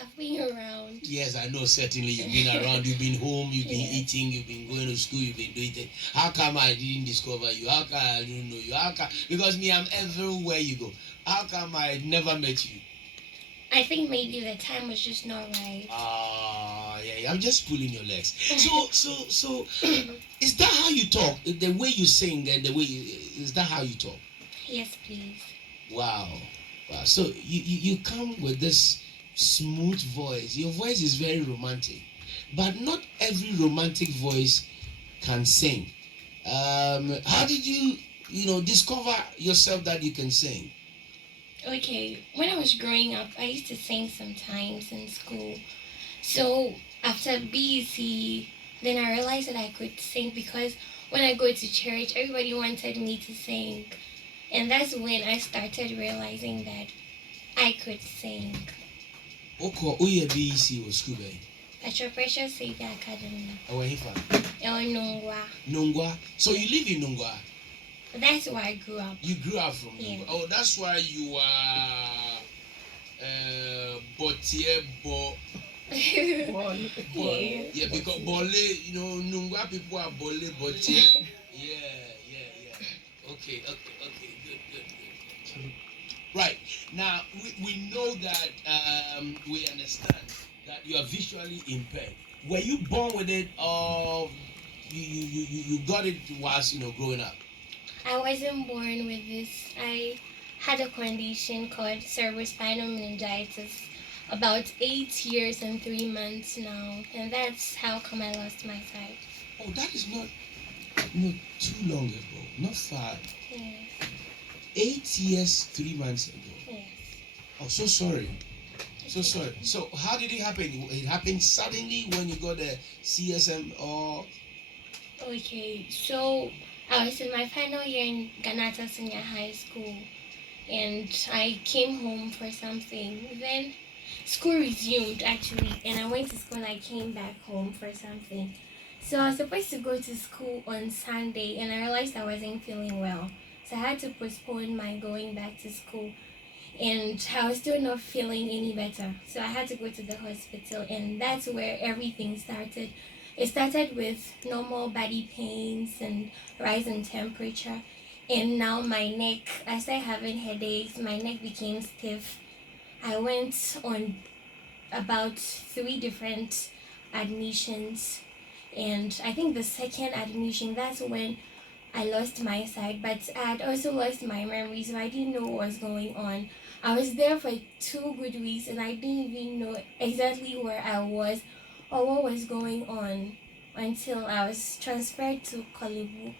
I've been around. Yes, I know. Certainly, you've been around. You've been home. You've been eating. You've been going to school. You've been doing it. How come I didn't discover you? How come I don't know you? How come? Because me, I'm everywhere you go. How come I never met you? I think maybe the time was just not right. Yeah. I'm just pulling your legs. So, is that how you talk? The way you sing and the way is that how you talk? Yes, please. Wow. So you come with this smooth voice. Your voice is very romantic, but not every romantic voice can sing. How did you discover yourself that you can sing? Okay, when I was growing up, I used to sing sometimes in school. So after BEC, then I realized that I could sing because when I go to church, everybody wanted me to sing. And that's when I started realizing that I could sing. Oko uye BEC was school bay. At your Precious Savior Academy. Awahifa. Nongwa. Nungwa. So you live in Nungwa. That's where I grew up. You grew up from Yeah. Nungwa. Oh, that's why you are Botier Bo. Yeah, because Bole, Nungwa people are Bole, Botier. Yeah. Okay. Good. Right. Now, we know that we understand that you are visually impaired. Were you born with it or you got it whilst growing up? I wasn't born with this. I had a condition called cerebrospinal meningitis about 8 years and 3 months now, and that's how come I lost my sight. Oh, that is not too long ago, not far. Yes. 8 years, 3 months ago. Yes. Oh, so sorry. So sorry. So how did it happen? It happened suddenly when you got the CSM or? Okay, so I was in my final year in Ganata Senior High School, and I came home for something. Then school resumed actually, and I went to school and I came back home for something. So I was supposed to go to school on Sunday, and I realized I wasn't feeling well. So I had to postpone my going back to school, and I was still not feeling any better. So I had to go to the hospital, and that's where everything started. It started with normal body pains and rise in temperature, and now my neck, I started having headaches, my neck became stiff. I went on about 3 different admissions, and I think the second admission, that's when I lost my sight, but I had also lost my memory, so I didn't know what was going on. I was there for 2 good weeks, and I didn't even know exactly where I was or what was going on until I was transferred to Kolebu.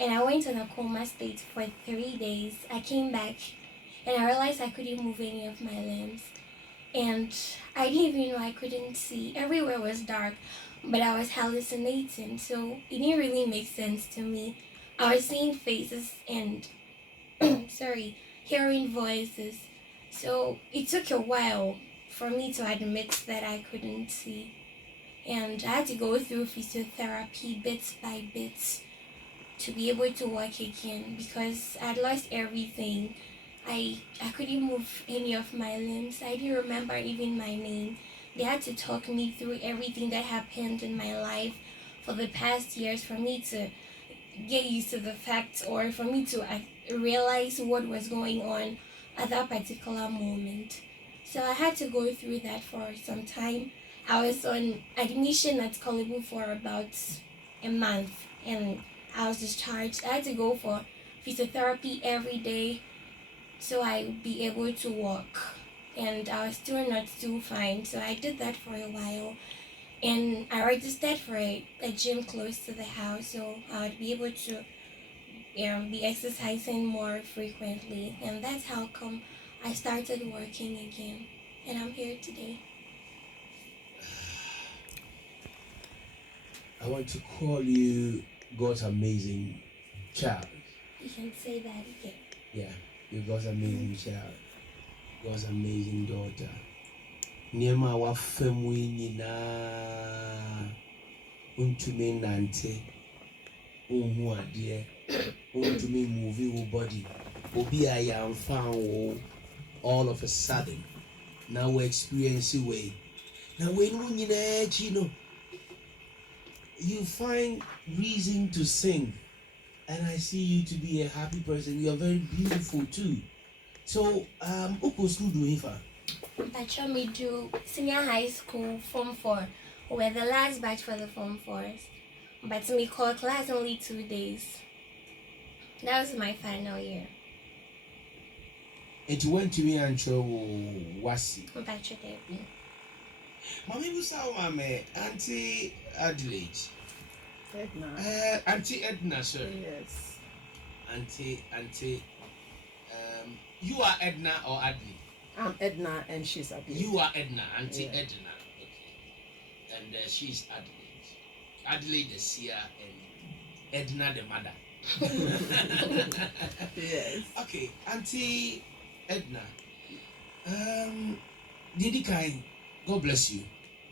And I went in a coma state for 3 days. I came back, and I realized I couldn't move any of my limbs. And I didn't even know I couldn't see. Everywhere was dark, but I was hallucinating, so it didn't really make sense to me. I was seeing faces and hearing voices. So it took a while for me to admit that I couldn't see. And I had to go through physiotherapy bit by bit to be able to walk again because I'd lost everything. I couldn't move any of my limbs. I didn't remember even my name. They had to talk me through everything that happened in my life for the past years for me to get used to the facts or for me to realize what was going on at that particular moment. So I had to go through that for some time. I was on admission at Kolebu for about a month, and I was discharged. I had to go for physiotherapy every day so I would be able to walk. And I was still not too fine, so I did that for a while. And I registered for a gym close to the house, so I would be able to be exercising more frequently. And that's how come I started working again. And I'm here today. I want to call you God's amazing child. You can say that again. Yeah, you're God's amazing child, God's amazing daughter. Niema wa femu nyinaa untumi nante unhu ade untumi move your body obi a yamfa wo all of a sudden Now we experience way. Now when you know, you find reason to sing, and I see you to be a happy person. You are very beautiful too. So Uko school do Ifa. But me do senior high school form 4. We're the last batch for the form 4s. But me call class only 2 days. That was my final year. It went to me and show Wasi. But you Mommy was our mama, Auntie Adelaide. Edna. Auntie Edna, sir. Yes. Auntie, you are Edna or Adelaide? I'm Edna and she's Adelaide. You are Edna, Auntie Yeah. Edna. Okay. And she's Adelaide. Adelaide the Seer and Edna the mother. Yes. Okay, Auntie Edna. Didi Kai, God bless you.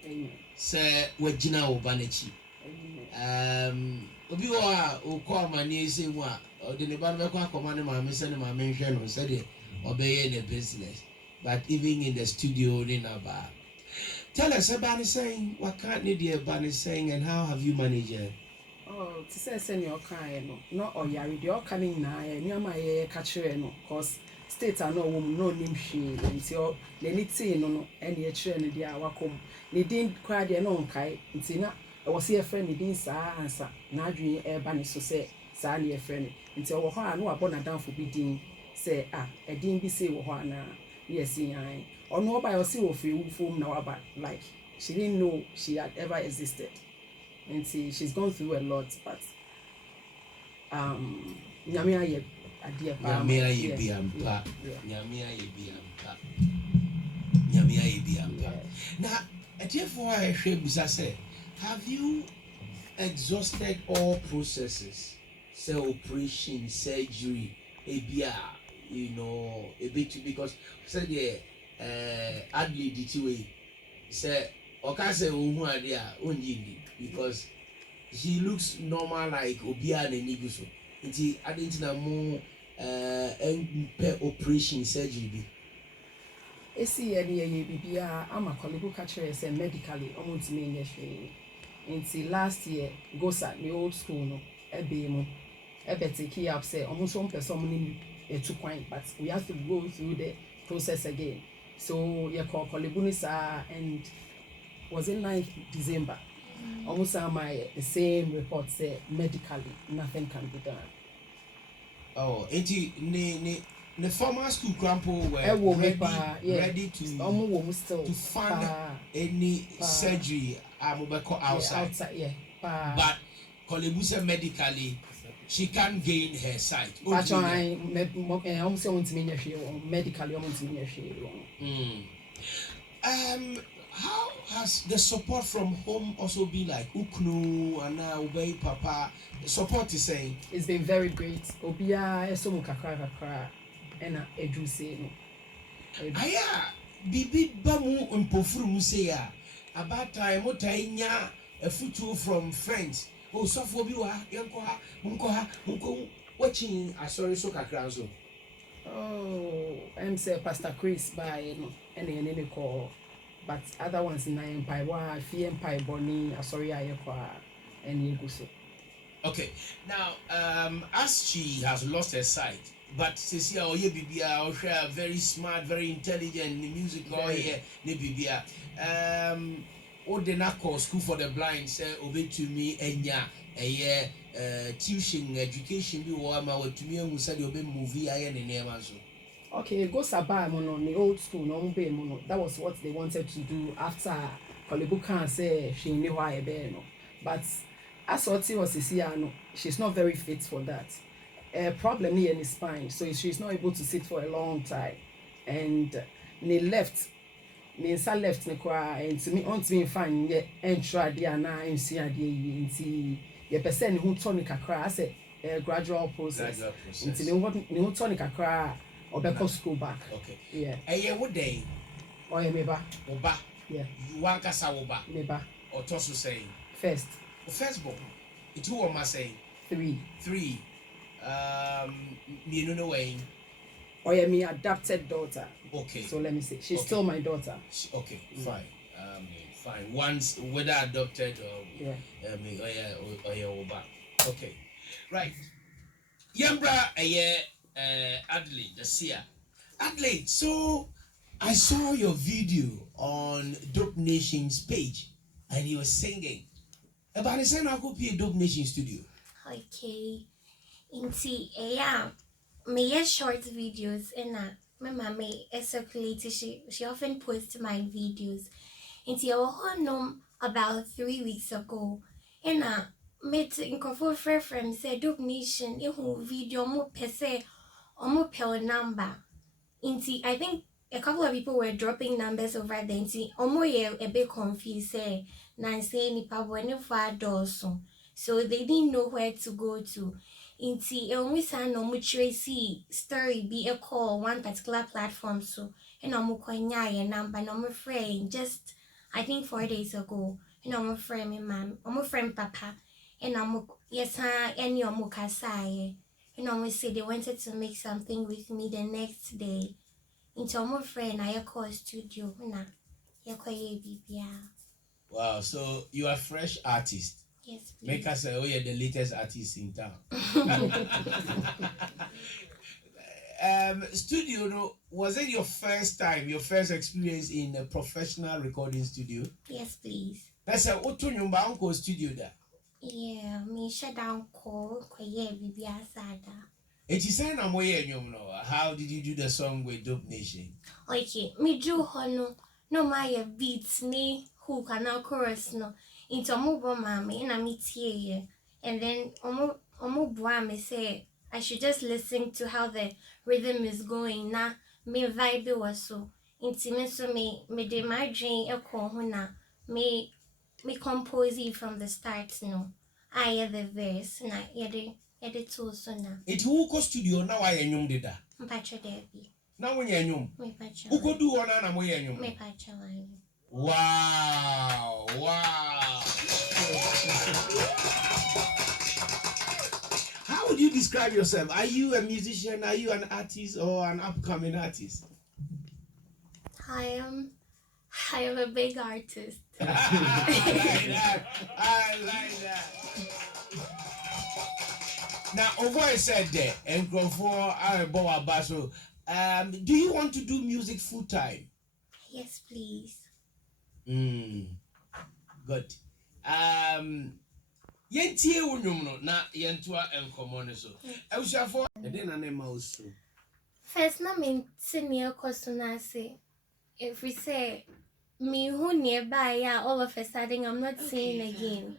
Amen. Sir, Wajina Obanechi. Amen. Obi wa o call my name say what or the neighbor ko command my send my mention on said obey the business. But even in the studio in about. Tell us about the saying, what can't need the about saying and how have you managed it? Oh, to say send your kind no or yari the all coming now near my catcher no cause state are no woman no name she until they need to no any train the wakom. They didn't cry their non kai until I was here friend didn't answer now dream air banny so say Sally a friend until I know about a down for bidding say I didn't be say Wana yes I or no by or see of you form now about like she didn't know she had ever existed. And see, she's gone through a lot, but Nyamia ye adia pa. Nyamia ye biampa. Nyamia ye biampa. Nyamia ye biampa. Now, therefore I say, have you exhausted all processes? Say operation, surgery, ABR, you know, a bit because say the Adelaide way say okase ohu ade a onjindi because she looks normal like obia na niguso nti ade na mo operation surgery bi Esi ye ye bibia ama kolego catcher say medically almost me nyehwe nti last year gosa the old school no ebe mu ebe take up say almost one person ni etu kwan but we have to go through the process again so ye call kolego ni sa and was in 9th December. Almost the same report said medically nothing can be done. Oh, the former school crampo were ready to fund any surgery outside. But Kolebusa medically she can't gain her sight. But I almost want to medically how has the support from home also been like Uknu and now Ubay Papa? The support is saying it's been very great. Obia esomu kakra and edu say no. Aya bibi bamu mpofuru mu say ya about time motainya a photo from friends. Oh so for bi wa yanko watching asori so kakra so. Oh, I'm say Pastor Chris by no any call. But other ones in Empire, Fee Empire Bonnie, sorry, I and you go so. Okay, now as she has lost her sight, but Cecilia Oye Bibia, very smart, very intelligent, the music lawyer, ne Bibia. Odenako School for the Blind say obey to me enya a tuition education be wama to me who said obey movie I and name so. Okay, go Sabah mono, the old school, no be mono. That was what they wanted to do after Kolebuka say she knew why a bear no. But as what was no, she's not very fit for that. A problem near in the spine, so she's not able to sit for a long time. And they left. Ninsa left and to me on to me fine yet and try the ana and see the ye person who tonica crass a gradual process. Until no tonica cry or back of school back. Okay. Yeah. A year would day Or maybe. Oba. Yeah. You want Casawoba. Maybe. Or Tosu saying. First. Firstborn. It's who am I saying? 3. You know way. Or me adopted daughter. Okay. So let me say, she's Okay. still my daughter. Okay, fine. Fine. Once whether adopted or Yeah. Oba. Okay. Right. Yambra Adelaide, the Seer. Adelaide, so I saw your video on Dope Nation's page and you were singing. About the same I could be a Dope Nation studio. Okay. Inti, yeah. Me short videos and my mommy is circulated. She often posts my videos. Inti, I was about 3 weeks ago. And met Nkonkonsa friend said Dope Nation, video mo pese omo pel number. Inti, I think a couple of people were dropping numbers over there. Inti, omo ye a bit confused. Say, Nancy nipa bwene fa doso. So they didn't know where to go to. Inti, omo sa no mo tracy story be a call one particular platform. So, and omo kwanya ye number no mo friend just I think 4 days ago. And omo friend me mom, omo friend papa. And omo yes any omo kasaye. And almost say they wanted to make something with me the next day. Into my friend, I call studio. Wow, so you are fresh artist. Yes, please. Make us say, oh, you're the latest artist in town. Studio, no, was it your first time, your first experience in a professional recording studio? Yes, please. That's a auto nyumba uncle studio there. Yeah, me shut down call, bibi asada. It is saying I'm way no. How did you do the song with Dope Nation? Okay, me do hono, no my beats me who can now chorus no. Into omo mami, and I meet here. And then omo boa me say I should just listen to how the rhythm is going. Na me vibe was so. Into me so me de my dream eko huna me compose it from the start no. I hear the verse na yede too so na. It who go studio now I nyum did that. Mpacho debi. Now when you nyum. Me pacho. Who could do one and I'm way nyum. Me pacho wani. Wow. How would you describe yourself? Are you a musician? Are you an artist or an upcoming artist? I am a big artist. I like that. Now, over I said there, and Baso, do you want to do music full time? Yes, please. Good. Yentie wonum no na yentoa enkomo ne so. Ewusiafo, e dey na ma osu. First na me senior kwasuna say if we say me who nearby all of a sudden I'm not seeing again.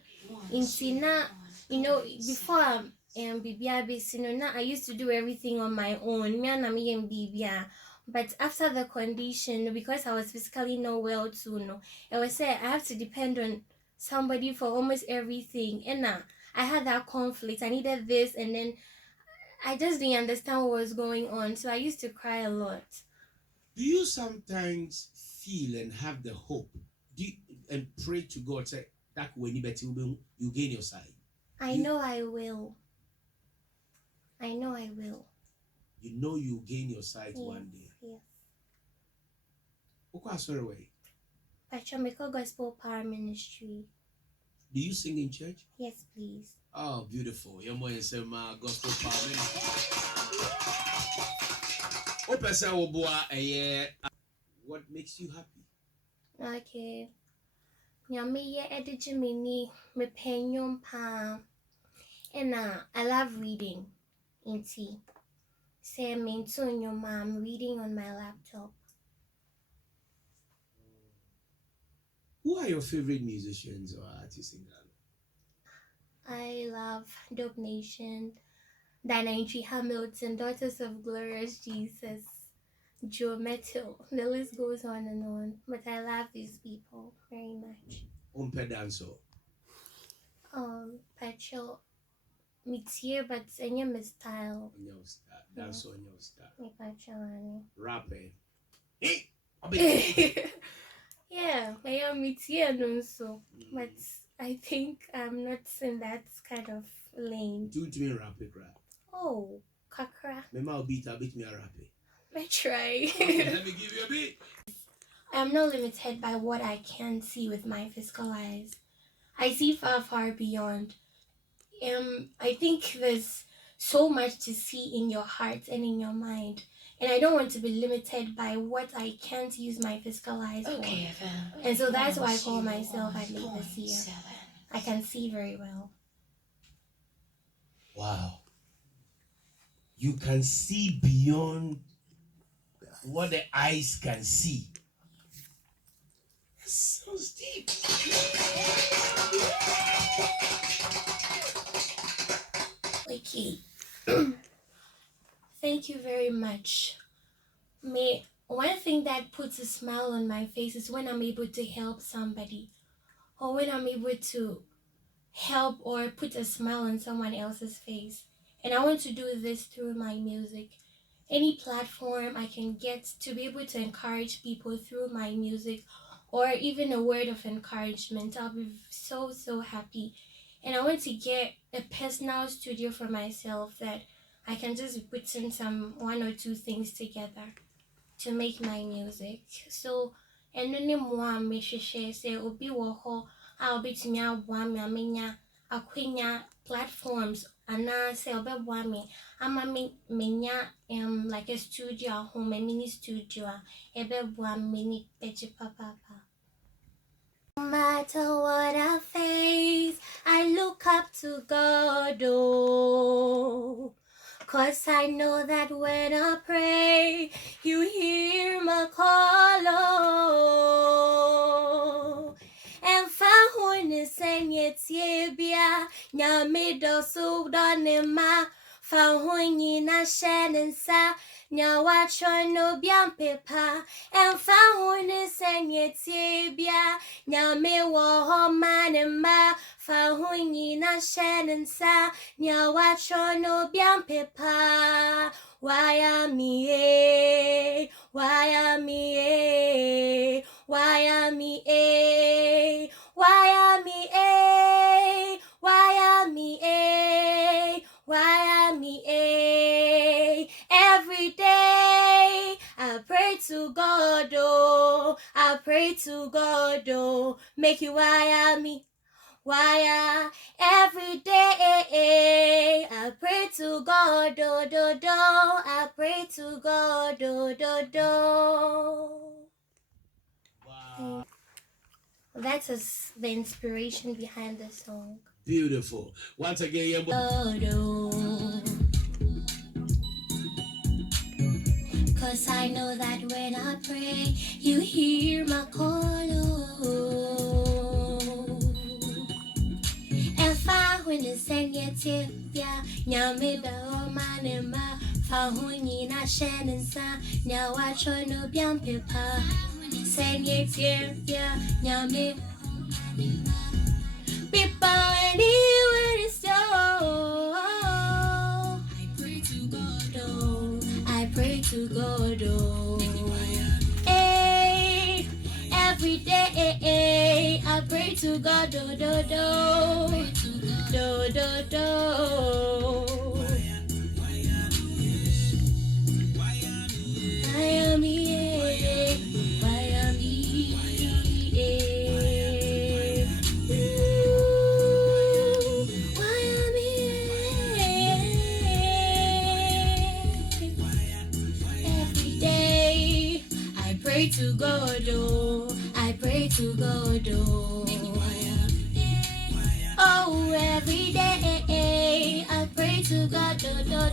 In Sina, before Bibia I used to do everything on my own. Me and Bibia. But after the condition, because I was physically not well too, I was say I have to depend on somebody for almost everything. And I had that conflict. I needed this, and then I just didn't understand what was going on. So I used to cry a lot. Do you sometimes feel and have the hope and pray to God, say, that when you gain your side? I know I will. You know you gain your sight one day. Yes. Okay, sorry, way. Pachomiko Gospel Power Ministry. Do you sing in church? Yes, please. Oh, beautiful. You're more some Gospel Power Ministry. What makes you happy? Okay. Nyamiye edijimini me penyum pa. And I love reading. Inti. Say me to your mom reading on my laptop. Who are your favorite musicians or artists in Ghana? I love Dope Nation, Dynasty Hamilton, Daughters of Glorious Jesus, Joe Metal. The list goes on and on. But I love these people very much. Danso. Petrol. Mitier, but any my style. Danso on your style. Me Petrol. Rapping. Yeah, I am Mitier also. But I think I'm not in that kind of lane. Do me rap it, rap. Oh, kakra. Me ma beat me a rap it. I try. Okay, let me give you a beat. I'm not limited by what I can see with my physical eyes. I see far, far beyond. I think there's so much to see in your heart and in your mind. And I don't want to be limited by what I can't use my physical eyes for. And so that's why I call myself Adelaide the Seer. I can see very well. Wow. You can see beyond what the eyes can see. That sounds deep. Okay. Thank you very much. One thing that puts a smile on my face is when I'm able to help somebody, or when I'm able to help or put a smile on someone else's face. And I want to do this through my music. Any platform I can get to be able to encourage people through my music, or even a word of encouragement, I'll be so, so happy. And I want to get a personal studio for myself that I can just put in some one or two things together to make my music. So, ɛno ne mmoa a mehwehwɛ sɛ obi wɔ hɔ a obetumi aboa me amenya akwanya platforms anaasɛ ɔbɛboa me ama menya like a studio at home, a mini studio a ɛbɛboa me m'ani bɛgye papaapa. No matter what I face, I look up to God, oh. 'Cause I know that when I pray, you hear my call, oh. And found is and yet bia, nyame dosu donema, found na shannon sa, now watch on no bian pepa, and found is and yet bia, nyame wo man and ma, found na shannon sa. Nya wacho no bian pepa. Why am me? Why am me? Why am me? Why am me? Why am me? Why am me? Every day I pray to God, oh, I pray to God, oh, make you why am me? Why every day I pray to God, do do do. I pray to God, do do do. Wow. That is the inspiration behind the song. Beautiful. Once again, Cause I know that when I pray, you hear my call. When the send yet ya, nyame be o manema, fahuni na shenensa, now I try no bian pepa. Send yet ya, nyame. People anywhere is so. I pray to God, oh. I pray to God, oh. Hey, every day I pray to God, do do do. Do do do. Why am I? Why am I? Why am I? Every day I pray to God, oh, I pray to God, oh. Oh, every day I pray to God, do do